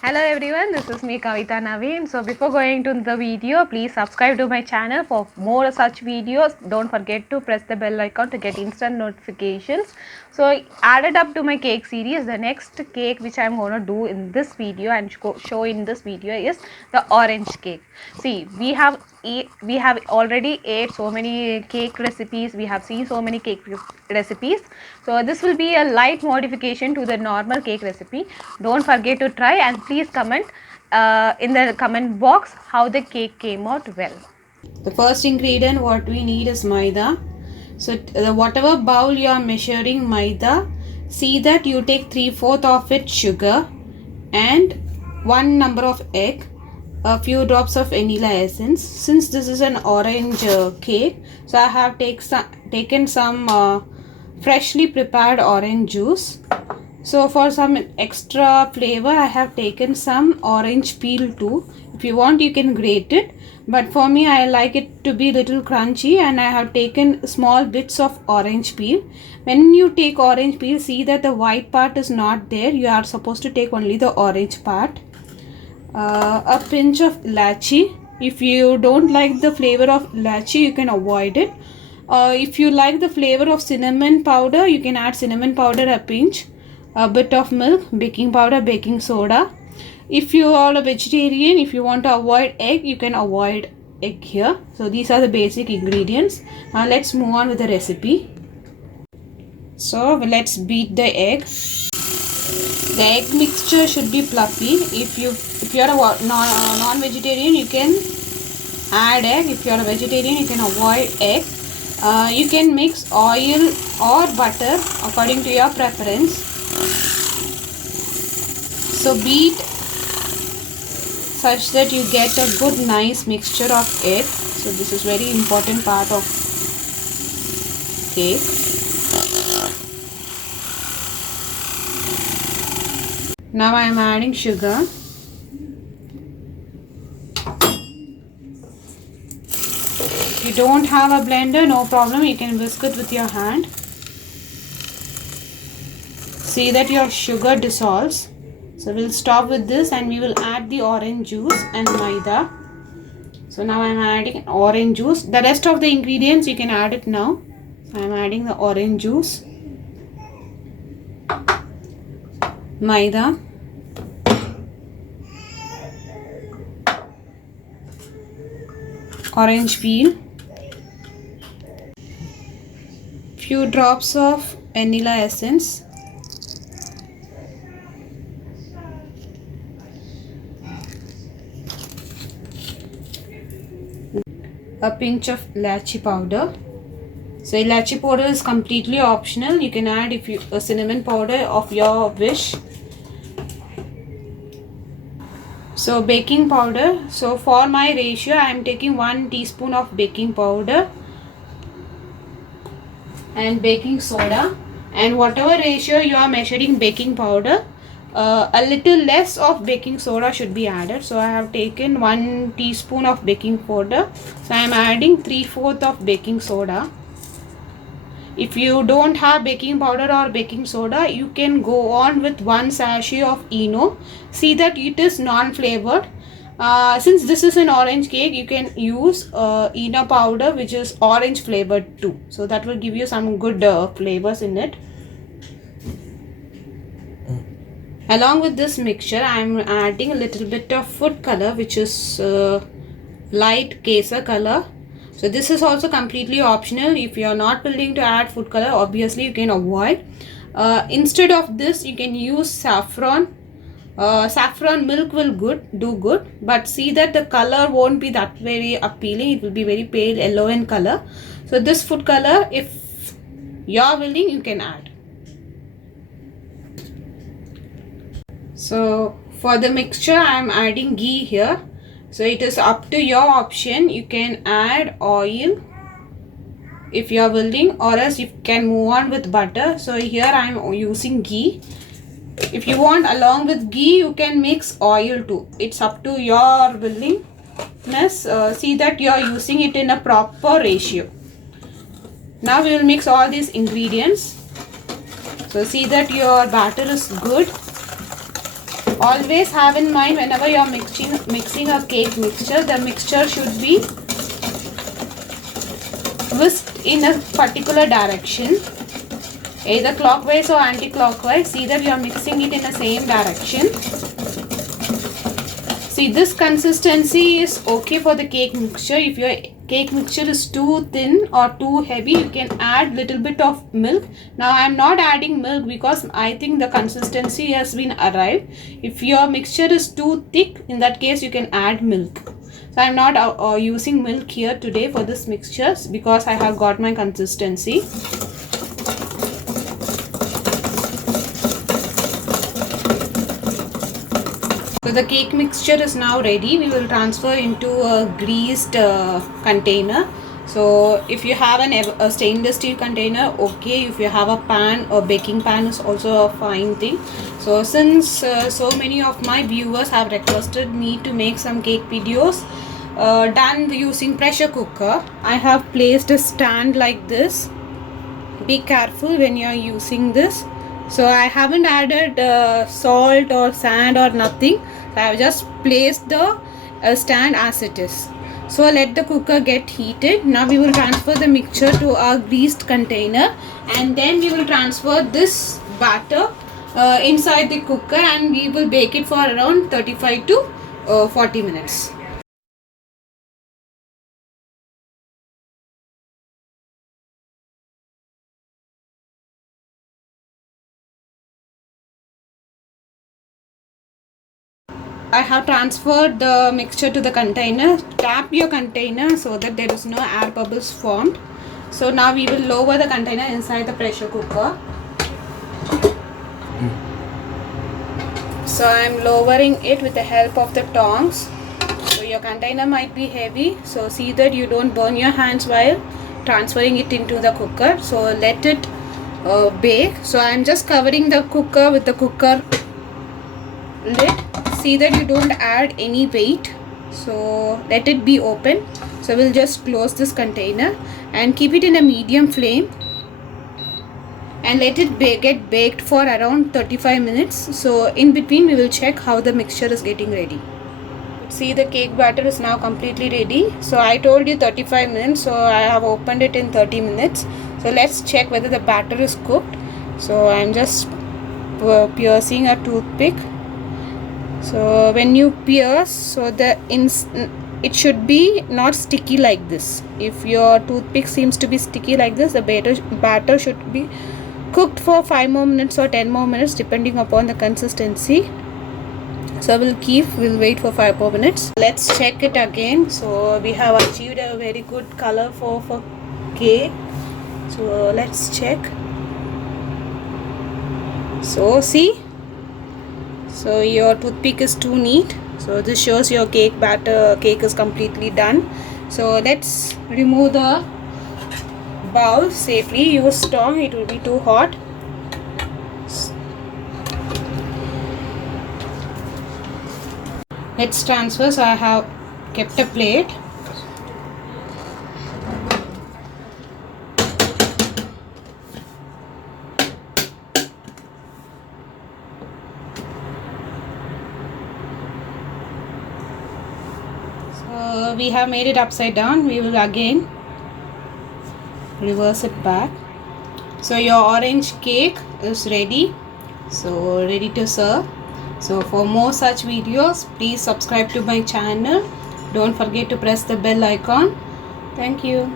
Hello everyone, this is me Kavita Naveen. So before going to the video, please subscribe to my channel for more such videos. Don't forget to press the bell icon to get instant notifications. So added up to my cake series, the next cake which I am going to do in this video and show in this video is the orange cake. See, we have already ate so many cake recipes. We have seen so many cake recipes. So this will be a light modification to the normal cake recipe. Don't forget to try and please comment in the comment box how the cake came out well. The first ingredient what we need is maida. So whatever bowl you are measuring maida, see that you take 3/4 of it sugar and one number of egg, a few drops of vanilla essence. Since this is an orange cake, so I have taken some freshly prepared orange juice. So for some extra flavor I have taken some orange peel too. If you want you can grate it, but for me I like it to be little crunchy and I have taken small bits of orange peel. When you take orange peel, see that the white part is not there. You are supposed to take only the orange part. A pinch of ilachi. If you don't like the flavor of ilachi, you can avoid it. If you like the flavor of cinnamon powder, you can add cinnamon powder a pinch. A bit of milk, baking powder, baking soda. If you are a vegetarian, if you want to avoid egg, you can avoid egg here. So these are the basic ingredients. Now let's move on with the recipe. So let's beat the egg. The egg mixture should be fluffy. If you are a non-vegetarian, you can add egg. If you are a vegetarian, you can avoid egg. You can mix oil or butter according to your preference. So beat such that you get a good nice mixture of egg. So this is very important part of cake. Now I am adding sugar. If you don't have a blender, no problem, you can whisk it with your hand. See that your sugar dissolves. So we'll stop with this and we will add the orange juice and maida. So now I'm adding orange juice. The rest of the ingredients you can add it now. So I'm adding the orange juice, maida, orange peel, few drops of vanilla essence, a pinch of ilachi powder. So ilachi powder is completely optional. You can add if you a cinnamon powder of your wish. So baking powder. So for my ratio, I am taking 1 teaspoon of baking powder and baking soda. And whatever ratio you are measuring baking powder, a little less of baking soda should be added. So I have taken 1 teaspoon of baking powder. So I am adding 3/4 of baking soda. If you don't have baking powder or baking soda, you can go on with 1 sachet of Eno. See that it is non-flavored. Since this is an orange cake, you can use Eno powder which is orange flavored too. So that will give you some good flavors in it. Along with this mixture, I am adding a little bit of food color which is light kesar color. So this is also completely optional. If you are not willing to add food color, obviously you can avoid. Instead of this, you can use saffron. Saffron milk will do good, but see that the color won't be that very appealing. It will be very pale yellow in color. So this food color, if you are willing, you can add. So for the mixture, I am adding ghee here. So it is up to your option. You can add oil if you are willing, or else you can move on with butter. So here I am using ghee. If you want along with ghee, you can mix oil too. It's up to your willingness. See that you are using it in a proper ratio. Now we will mix all these ingredients. So see that your batter is good. Always have in mind, whenever you are mixing a cake mixture, the mixture should be whisked in a particular direction, either clockwise or anti-clockwise. See that you are mixing it in the same direction. See, this consistency is okay for the cake mixture. If your cake mixture is too thin or too heavy, you can add little bit of milk. Now I am not adding milk because I think the consistency has been arrived. If your mixture is too thick, in that case you can add milk. So I am not using milk here today for this mixtures because I have got my consistency. So the cake mixture is now ready. We will transfer into a greased container. So if you have a stainless steel container, okay. If you have a pan, or baking pan is also a fine thing. So since so many of my viewers have requested me to make some cake videos done using pressure cooker, I have placed a stand like this. Be careful when you are using this. So I haven't added salt or sand or nothing. So I have just placed the stand as it is. So let the cooker get heated. Now we will transfer the mixture to our greased container, and then we will transfer this batter inside the cooker, and we will bake it for around 35 to 40 minutes. I have transferred the mixture to the container. Tap your container so that there is no air bubbles formed. So now we will lower the container inside the pressure cooker. So I am lowering it with the help of the tongs. So your container might be heavy, so see that you don't burn your hands while transferring it into the cooker. So let it bake. So I am just covering the cooker with the cooker lid. See that you don't add any weight, so let it be open. So we'll just close this container and keep it in a medium flame and let it get baked for around 35 minutes. So in between we will check how the mixture is getting ready. See, the cake batter is now completely ready. So I told you 35 minutes, so I have opened it in 30 minutes. So let's check whether the batter is cooked. So I'm just piercing a toothpick. So when you pierce, so it should be not sticky like this. If your toothpick seems to be sticky like this, the batter should be cooked for 5 more minutes or 10 more minutes depending upon the consistency. So we'll wait for 5 more minutes. Let's check it again. So we have achieved a very good color for cake. So let's check. So see, so your toothpick is too neat. So this shows your cake is completely done. So let's remove the bowl safely. Use tongs, it will be too hot. Let's transfer. So I have kept a plate. So we have made it upside down. We will again reverse it back. So your orange cake is ready. So ready to serve. So for more such videos, please subscribe to my channel. Don't forget to press the bell icon. Thank you.